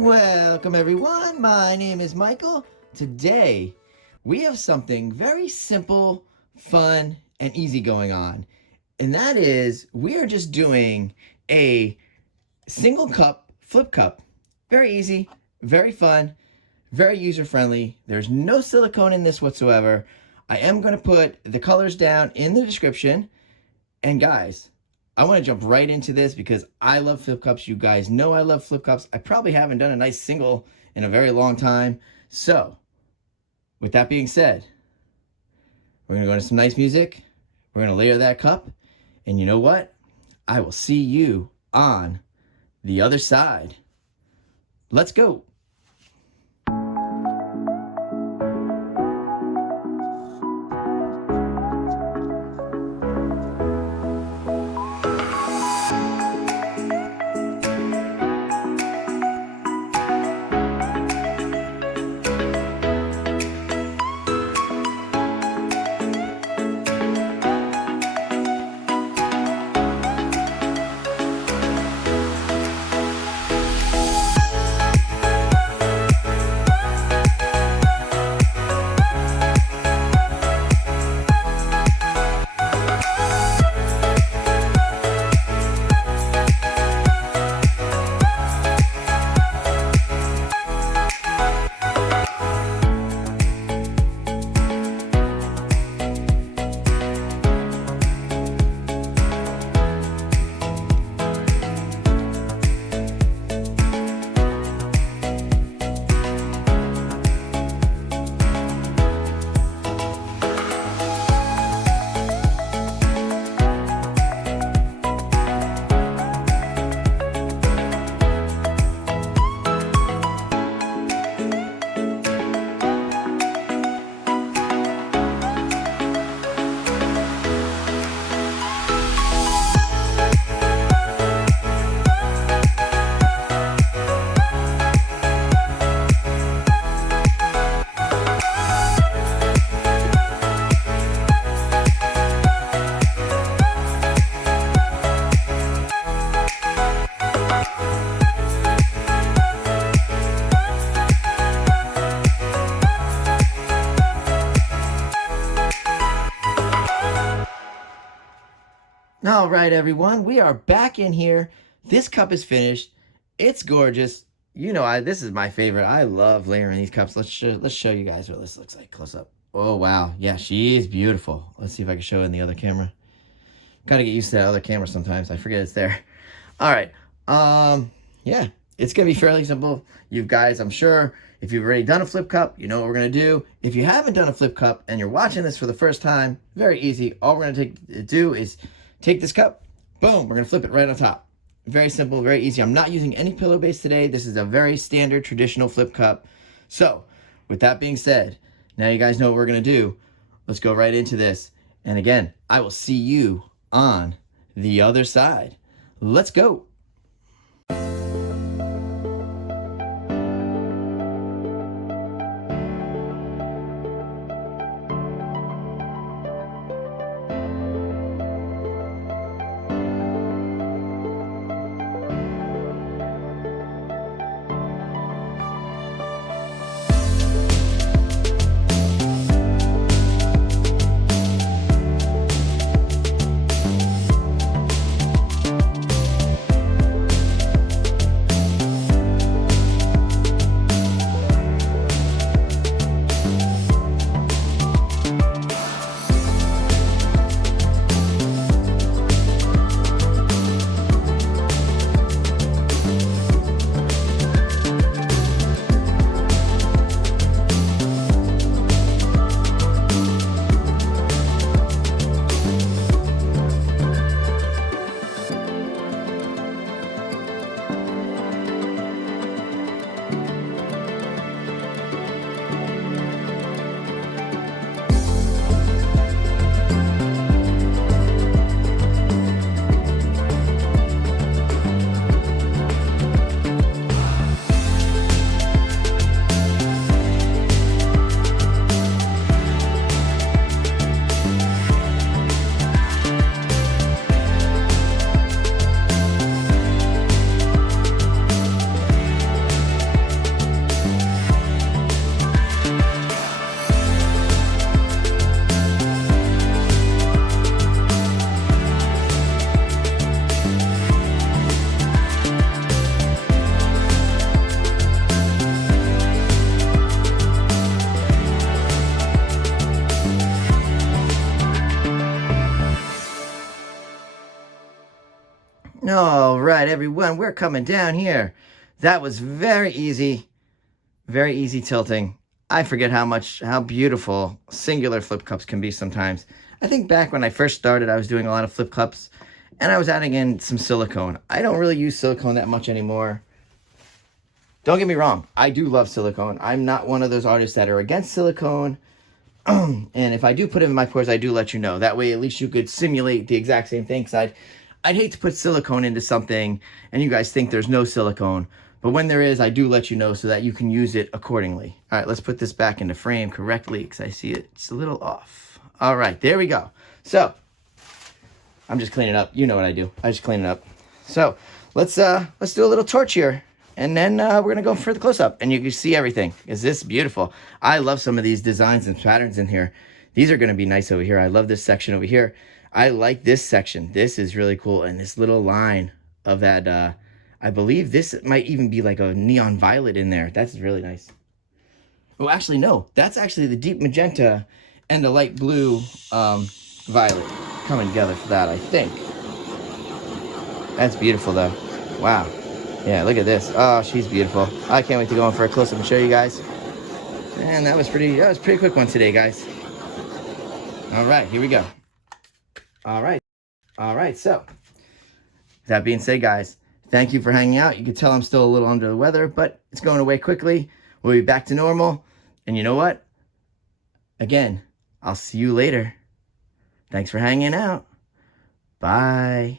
Welcome everyone, my name is Michael. Today we have something very simple, fun, and easy going on. And that is we are just doing a single cup flip cup. Very easy, very fun, very user-friendly. There's no silicone in this whatsoever. I am going to put the colors down in the description. And guys, I want to jump right into this because I love flip cups. You guys know I love flip cups. I probably haven't done a nice single in a very long time. So, with that being said, we're going to go into some nice music. We're going to layer that cup. And you know what? I will see you on the other side. Let's go. All right, everyone, we are back in here. This cup is finished. It's gorgeous. You know, this is my favorite. I love layering these cups. Let's show you guys what this looks like close up. Oh, wow. Yeah, she is beautiful. Let's see if I can show it in the other camera. Gotta get used to that other camera sometimes. I forget it's there. All right. Yeah, it's gonna be fairly simple. You guys, I'm sure, if you've already done a flip cup, you know what we're gonna do. If you haven't done a flip cup and you're watching this for the first time, very easy. All we're gonna do is take this cup, boom, we're gonna flip it right on top. Very simple, very easy. I'm not using any pillow base today. This is a very standard traditional flip cup. So, with that being said, now you guys know what we're gonna do. Let's go right into this. And again, I will see you on the other side. Let's go. All right, everyone, we're coming down here. That was very easy tilting. I forget how beautiful singular flip cups can be sometimes. I think back when I first started, I was doing a lot of flip cups, and I was adding in some silicone. I don't really use silicone that much anymore. Don't get me wrong, I do love silicone. I'm not one of those artists that are against silicone. And if I do put it in my pours, I do let you know. That way, at least you could simulate the exact same thing. Because I'd hate to put silicone into something and you guys think there's no silicone. But when there is, I do let you know so that you can use it accordingly. All right, let's put this back into frame correctly because I see it's a little off. All right, there we go. So, I'm just cleaning up. You know what I do. I just clean it up. So, let's do a little torch here. And then we're going to go for the close-up, and you can see everything. Is this beautiful? I love some of these designs and patterns in here. These are going to be nice over here. I love this section over here. I like this section. This is really cool. And this little line of that, I believe this might even be like a neon violet in there. That's really nice. Oh, actually, no. That's actually the deep magenta and the light blue violet coming together for that, I think. That's beautiful, though. Wow. Yeah, look at this. Oh, she's beautiful. I can't wait to go in for a close-up and show you guys. And that was a pretty quick one today, guys. All right, here we go. All right, so that being said, guys, thank you for hanging out. You can tell I'm still a little under the weather, but it's going away quickly. We'll be back to normal. And you know what? Again, I'll see you later. Thanks for hanging out. Bye.